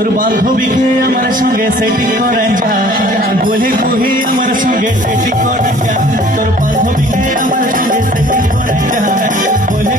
তোর বান্ধবীকে আমার সঙ্গে সেটিং করে যা, বলে কহি আমার সঙ্গে সেটিং করে যা, তোর বান্ধবীকে আমার সঙ্গে সেটিং করে যা, বলে